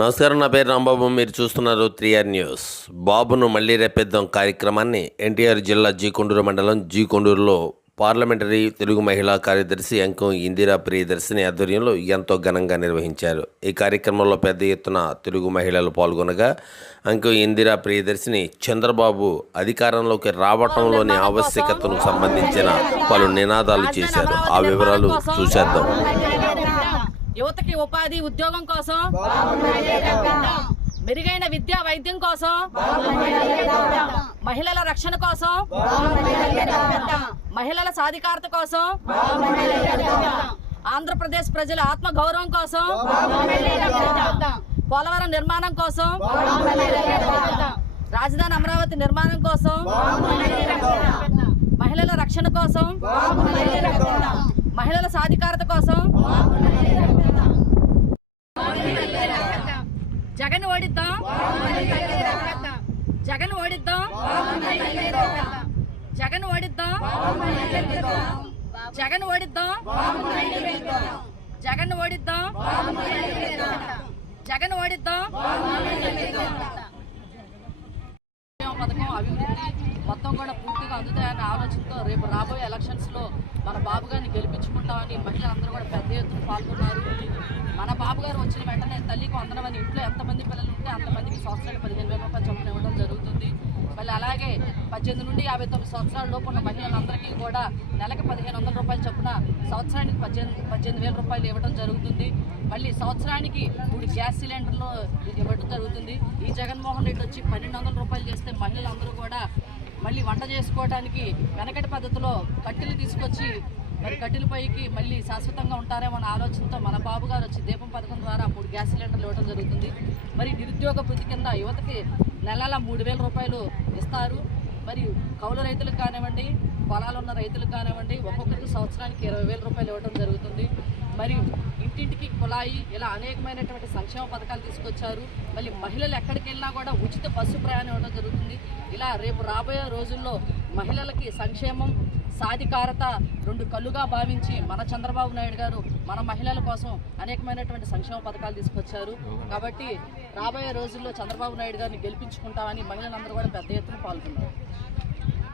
నమస్కారం నా పేరు రాంబాబు. మీరు చూస్తున్నారు త్రీఆర్ న్యూస్. బాబును మళ్ళీ రేపేద్దాం కార్యక్రమాన్ని ఎన్టీఆర్ జిల్లా జీకొండూరు మండలం జీకొండూరులో పార్లమెంటరీ తెలుగు మహిళా కార్యదర్శి అంకం ఇందిరా ప్రియదర్శిని ఆధ్వర్యంలో ఎంతో ఘనంగా నిర్వహించారు. ఈ కార్యక్రమంలో పెద్ద ఎత్తున తెలుగు మహిళలు పాల్గొనగా అంకం ఇందిరా ప్రియదర్శిని చంద్రబాబు అధికారంలోకి రావటంలోని ఆవశ్యకతను సంబంధించిన పలు నినాదాలు చేశారు. ఆ వివరాలు చూసేద్దాం. యువతకి ఉపాధి ఉద్యోగం కోసం మెరుగైన విద్యా వైద్యం కోసం మహిళల రక్షణ కోసం మహిళల సాధికారత కోసం ఆంధ్రప్రదేశ్ ప్రజల ఆత్మ గౌరవం కోసం పోలవరం నిర్మాణం కోసం రాజధాని అమరావతి నిర్మాణం కోసం మహిళల రక్షణ కోసం మహిళల సాధికారత కోసం జగన్ ఓడిద్దాం. జగన్ ఓడిద్దాం. జగన్ ఓడిద్దాం. జగన్ ఓడిద్దాం. జగన్ ఓడిద్దాం. జగన్ ఓడిద్దాం. పథకం అభివృద్ధి మొత్తం కూడా పూర్తిగా అందుతాయనే ఆలోచనతో రేపు రాబోయే ఎలక్షన్స్లో మన బాబు గారిని గెలిపించుకుంటామని మహిళలందరూ కూడా పెద్ద ఎత్తున పాల్గొన్నారు గారు వచ్చిన వెంటనే తల్లికి వందల అని ఇంట్లో ఎంతమంది పిల్లలు ఉంటే అంతమందికి సంవత్సరానికి పదిహేను వేల రూపాయలు చొప్పున ఇవ్వడం జరుగుతుంది. మళ్ళీ అలాగే పద్దెనిమిది నుండి యాభై తొమ్మిది సంవత్సరాల లోపు ఉన్న మహిళలందరికీ కూడా నెలకు పదిహేను వందల రూపాయలు చొప్పున సంవత్సరానికి పద్దెనిమిది పద్దెనిమిది వేల రూపాయలు ఇవ్వడం జరుగుతుంది. మళ్ళీ సంవత్సరానికి మూడు గ్యాస్ సిలిండర్లు ఇవ్వడం జరుగుతుంది. ఈ జగన్మోహన్ రెడ్డి వచ్చి పన్నెండు వందల రూపాయలు చేస్తే మహిళలందరూ కూడా మళ్ళీ వంట చేసుకోవడానికి వెనకటి పద్ధతిలో కట్టెలు తీసుకొచ్చి మరి కట్టెల పైకి మళ్ళీ శాశ్వతంగా ఉంటారేమో అన్న ఆలోచనతో మన బాబు గారు వచ్చి దీపం పథకం ద్వారా మూడు గ్యాస్ సిలిండర్లు ఇవ్వడం జరుగుతుంది. మరి నిరుద్యోగ వృత్తి కింద యువతకి నెలల మూడు వేల రూపాయలు ఇస్తారు. మరి కౌలు రైతులకు కానివ్వండి పొలాలు ఉన్న రైతులకు కానివ్వండి ఒక్కొక్కరికి సంవత్సరానికి ఇరవై వేల రూపాయలు ఇవ్వడం జరుగుతుంది. మరియు ఇంటింటికి కుళాయి ఇలా అనేకమైనటువంటి సంక్షేమ పథకాలు తీసుకొచ్చారు. మళ్ళీ మహిళలు ఎక్కడికి వెళ్ళినా కూడా ఉచిత బస్సు ప్రయాణం ఇవ్వడం జరుగుతుంది. ఇలా రేపు రాబోయే రోజుల్లో మహిళలకి సంక్షేమం సాధికారత రెండు కళ్ళుగా భావించి మన చంద్రబాబు నాయుడు గారు మన మహిళల కోసం అనేకమైనటువంటి సంక్షేమ పథకాలు తీసుకొచ్చారు. కాబట్టి రాబోయే రోజుల్లో చంద్రబాబు నాయుడు గారిని గెలిపించుకుంటామని మహిళలందరూ కూడా పెద్ద ఎత్తున పాల్గొన్నారు.